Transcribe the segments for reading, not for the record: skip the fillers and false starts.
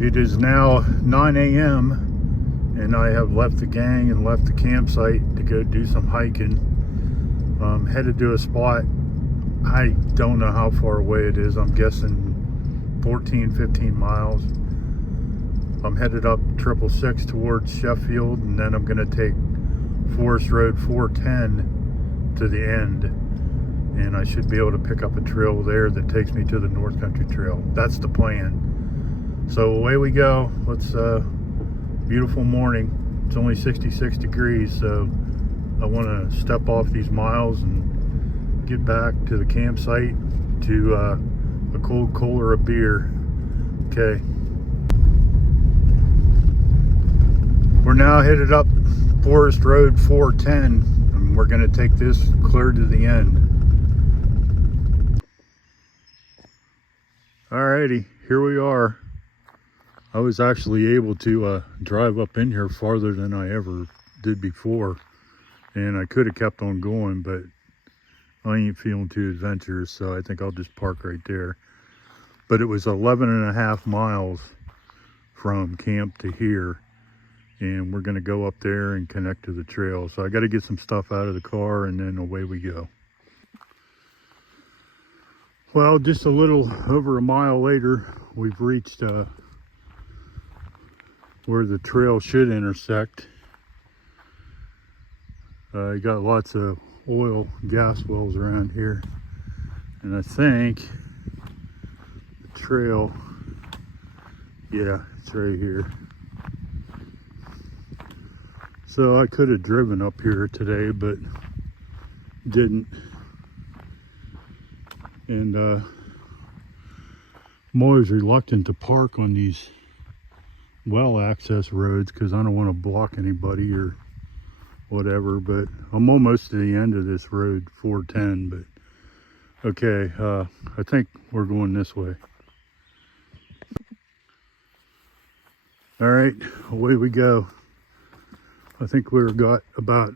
It is now 9 a.m. and I have left the gang and left the campsite to go do some hiking. Headed to a spot. I don't know how far away it is. I'm guessing 14-15 miles. I'm headed up 666 towards Sheffield, and then I'm going to take Forest Road 410 to the end, and I should be able to pick up a trail there that takes me to the North Country Trail. That's the plan. So away we go. Let's beautiful morning. It's only 66 degrees, so I want to step off these miles and get back to the campsite to a cold cooler of beer. Okay. We're now headed up Forest Road 410, and we're going to take this clear to the end. Alrighty, here we are. I was actually able to drive up in here farther than I ever did before, and I could have kept on going, but I ain't feeling too adventurous, so I think I'll just park right there. But it was 11.5 miles from camp to here, and we're going to go up there and connect to the trail. So I got to get some stuff out of the car, and then away we go. Well, just a little over a mile later, we've reached where the trail should intersect. You got lots of oil gas wells around here, and I think the trail, yeah, it's right here. So I could have driven up here today, but didn't. And I'm always reluctant to park on these well access roads because I don't want to block anybody or whatever, but I'm almost to the end of this road 410. But okay, I think we're going this way. All right, away we go. I think we've got about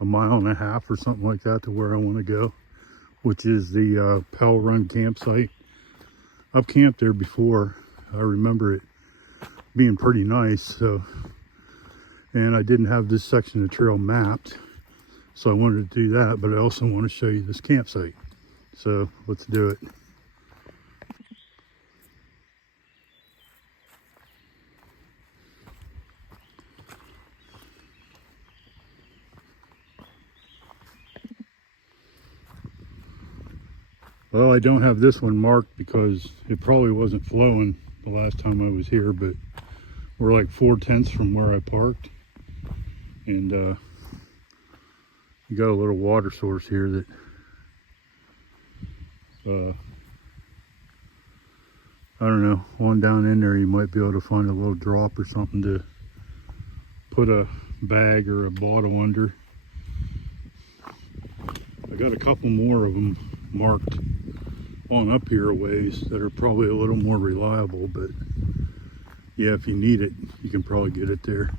1.5 miles or something like that to where I want to go, which is the Pell Run campsite. I've camped there before. I remember it being pretty nice. So, and I didn't have this section of trail mapped, so I wanted to do that, but I also want to show you this campsite. So let's do it. Well, I don't have this one marked because it probably wasn't flowing the last time I was here, but we're like 4/10 from where I parked, and you got a little water source here that I don't know, on down in there you might be able to find a little drop or something to put a bag or a bottle under. I got a couple more of them marked on up here a ways that are probably a little more reliable, but yeah, if you need it, you can probably get it there.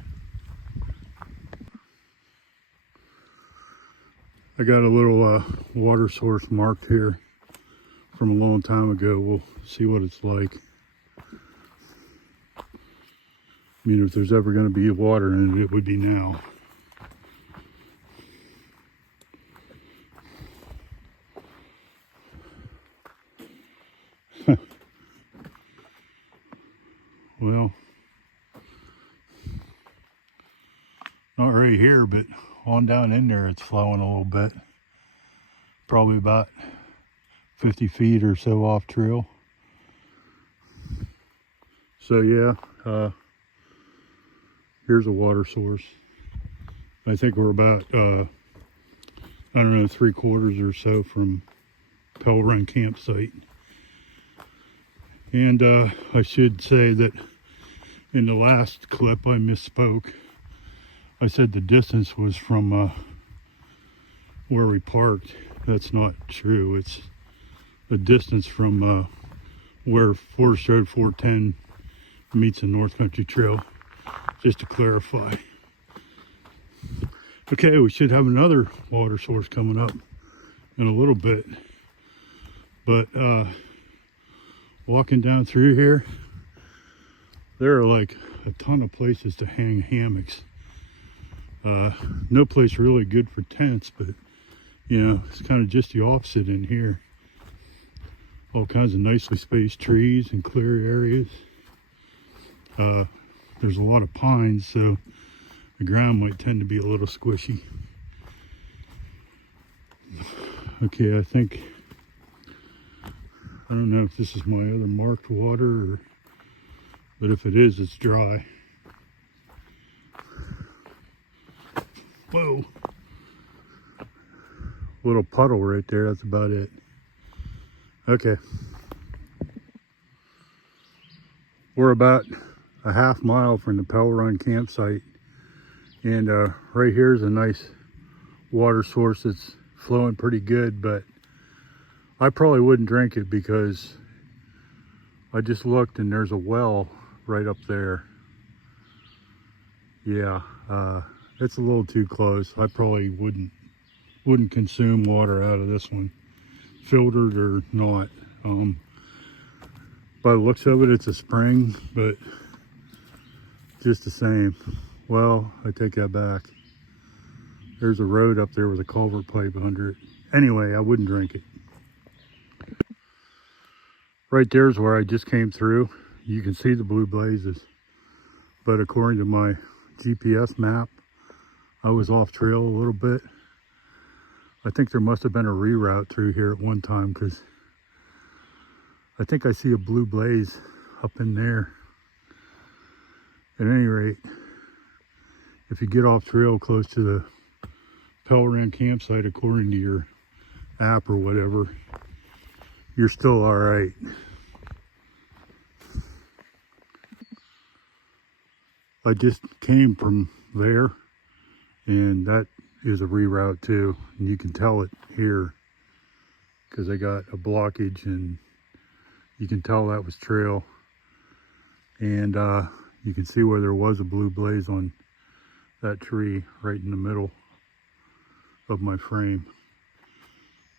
I got a little water source marked here from a long time ago. We'll see what it's like. I mean, if there's ever going to be water in it, it would be now. Well, not right here, but on down in there it's flowing a little bit. Probably about 50 feet or so off trail. So yeah, here's a water source. I think we're about, I don't know, 3/4 or so from Pell Run campsite. And I should say that in the last clip I misspoke. I said the distance was from where we parked. That's not true. It's the distance from where Forest Road 410 meets the North Country Trail, just to clarify. Okay, we should have another water source coming up in a little bit. But walking down through here, There are like a ton of places to hang hammocks. No place really good for tents, but you know, it's kind of just the opposite in here. All kinds of nicely spaced trees and clear areas. There's a lot of pines, so the ground might tend to be a little squishy. Okay, I don't know if this is my other marked water, but if it is, it's dry. Whoa. Little puddle right there, that's about it. Okay. We're about a half mile from the Pell Run campsite. And right here is a nice water source that's flowing pretty good, but I probably wouldn't drink it because I just looked and there's a well right up there. Yeah, it's a little too close. I probably wouldn't consume water out of this one, filtered or not. By the looks of it, it's a spring, but just the same. Well, I take that back. There's a road up there with a culvert pipe under it. Anyway, I wouldn't drink it. Right there's where I just came through. You can see the blue blazes. But according to my GPS map, I was off trail a little bit. I think there must have been a reroute through here at one time, because I think I see a blue blaze up in there. At any rate, if you get off trail close to the Pell Run campsite, according to your app or whatever, you're still all right. I just came from there, and that is a reroute too. And you can tell it here because I got a blockage, and you can tell that was trail. And you can see where there was a blue blaze on that tree right in the middle of my frame.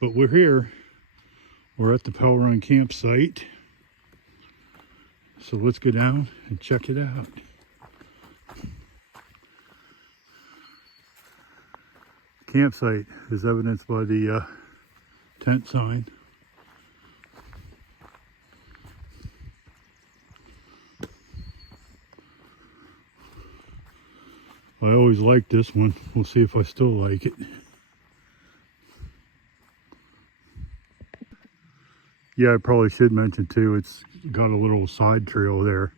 But we're here. We're at the Pell Run campsite. So let's go down and check it out. Campsite is evidenced by the tent sign. I always liked this one. We'll see if I still like it. Yeah, I probably should mention too, it's got a little side trail there.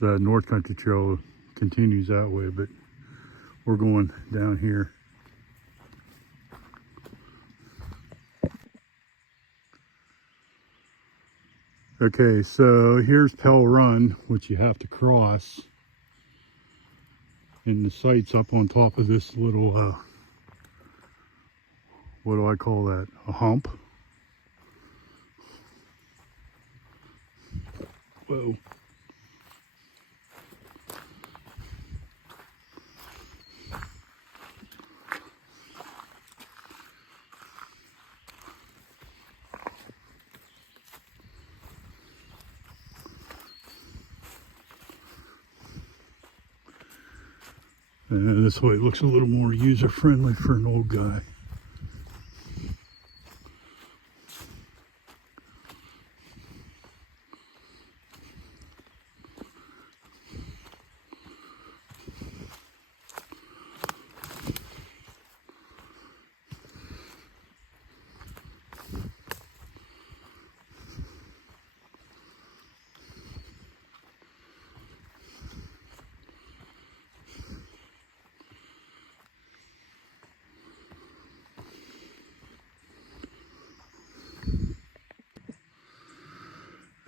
The North Country Trail continues that way, but we're going down here. Okay, so here's Pell Run, which you have to cross. And the site's up on top of this little, what do I call that? A hump? Whoa. And this way it looks a little more user-friendly for an old guy.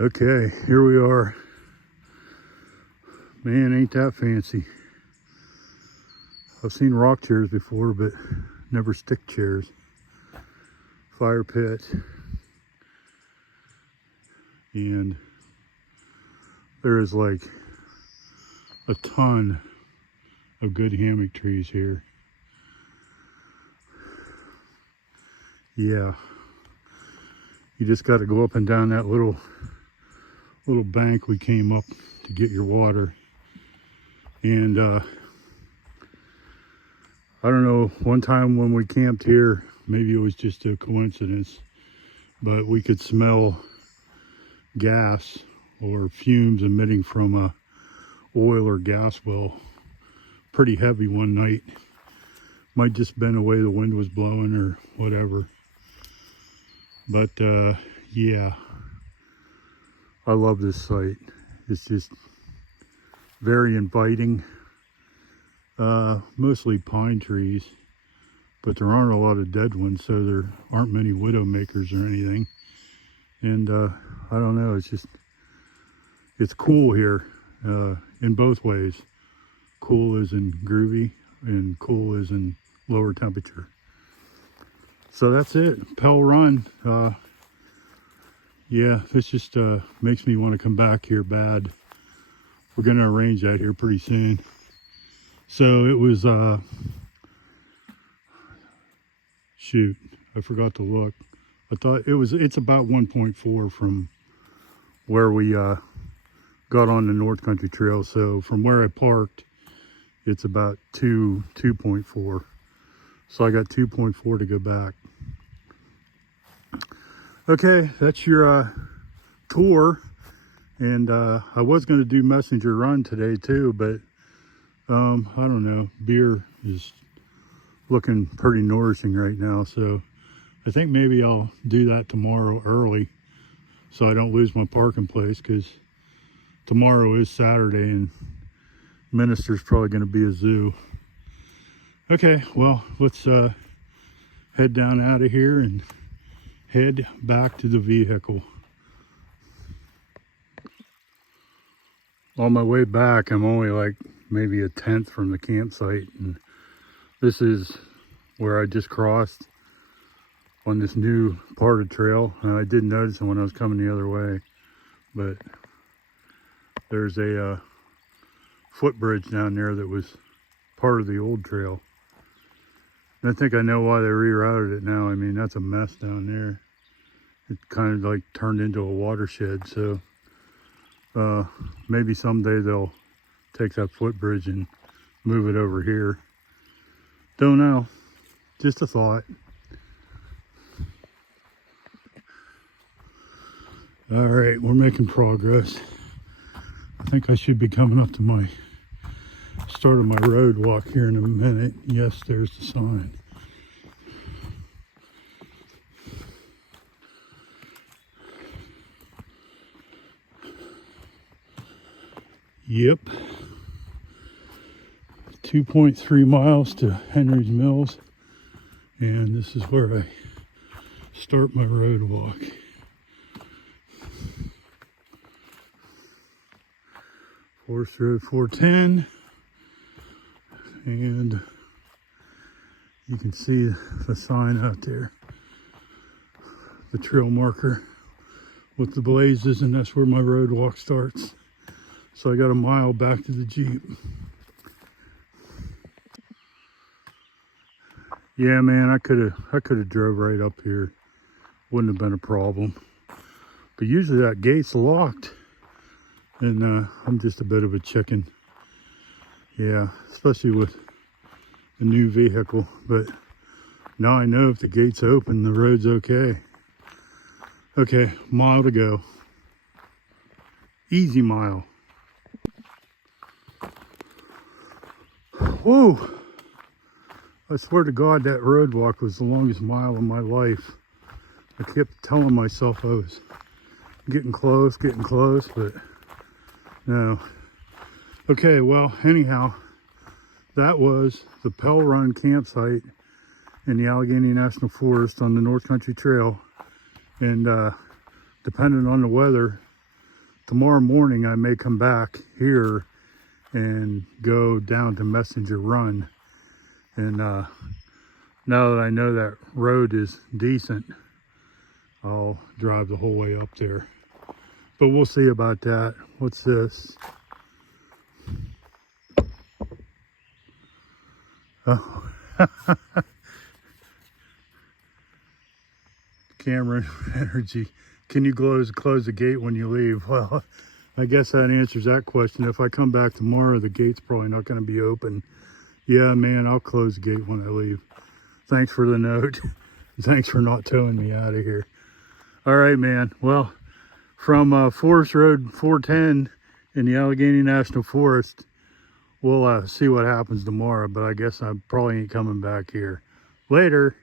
Okay, here we are. Man, ain't that fancy. I've seen rock chairs before, but never stick chairs. Fire pit. And there is like a ton of good hammock trees here. Yeah. You just got to go up and down that little little bank we came up to get your water. And I don't know, one time when we camped here, maybe it was just a coincidence, but we could smell gas or fumes emitting from a oil or gas well pretty heavy one night. Might just been the way the wind was blowing or whatever. But yeah, I love this site. It's just very inviting. Mostly pine trees, but there aren't a lot of dead ones, so there aren't many widow makers or anything. And I don't know, it's cool here in both ways. Cool is in groovy and cool is in lower temperature. So that's it, Pell Run. Yeah, this just makes me want to come back here bad. We're going to arrange that here pretty soon. So it was, shoot, I forgot to look. I thought it's about 1.4 from where we got on the North Country Trail. So from where I parked, it's about 2.4. So I got 2.4 to go back. Okay, that's your tour. And I was going to do Messenger Run today too, but I don't know. Beer is looking pretty nourishing right now, so I think maybe I'll do that tomorrow early so I don't lose my parking place, because tomorrow is Saturday and Minister's probably going to be a zoo. Okay, well, let's head down out of here and head back to the vehicle. On my way back, I'm only like maybe a 1/10 from the campsite, and this is where I just crossed on this new part of trail. And I did notice it when I was coming the other way, but there's a footbridge down there that was part of the old trail. And I think I know why they rerouted it now. I mean, that's a mess down there. It kind of like turned into a watershed, so maybe someday they'll take that footbridge and move it over here. Don't know. Just a thought. All right, we're making progress. I think I should be coming up to my start of my road walk here in a minute. Yes, there's the sign. Yep. 2.3 miles to Henry's Mills, and this is where I start my road walk. Forest Road 410, and you can see the sign out there, the trail marker with the blazes, and that's where my road walk starts. So I got a mile back to the Jeep. Yeah, man, I could have drove right up here. Wouldn't have been a problem. But usually that gate's locked, and I'm just a bit of a chicken. Yeah, especially with the new vehicle. But now I know if the gate's open, the road's okay. Okay, mile to go. Easy mile. Whoa! I swear to God, that road walk was the longest mile of my life. I kept telling myself I was getting close, but no. Okay, well, anyhow, that was the Pell Run campsite in the Allegheny National Forest on the North Country Trail. And depending on the weather, tomorrow morning I may come back here and go down to Messenger Run. And now that I know that road is decent, I'll drive the whole way up there. But we'll see about that. What's this? Oh. Cameron Energy can you close the gate when you leave? Well, I guess that answers that question. If I come back tomorrow, the gate's probably not going to be open. Yeah, man, I'll close the gate when I leave. Thanks for the note. Thanks for not towing me out of here. All right, man. Well, from Forest Road 410 in the Allegheny National Forest, we'll see what happens tomorrow, but I guess I probably ain't coming back here. Later.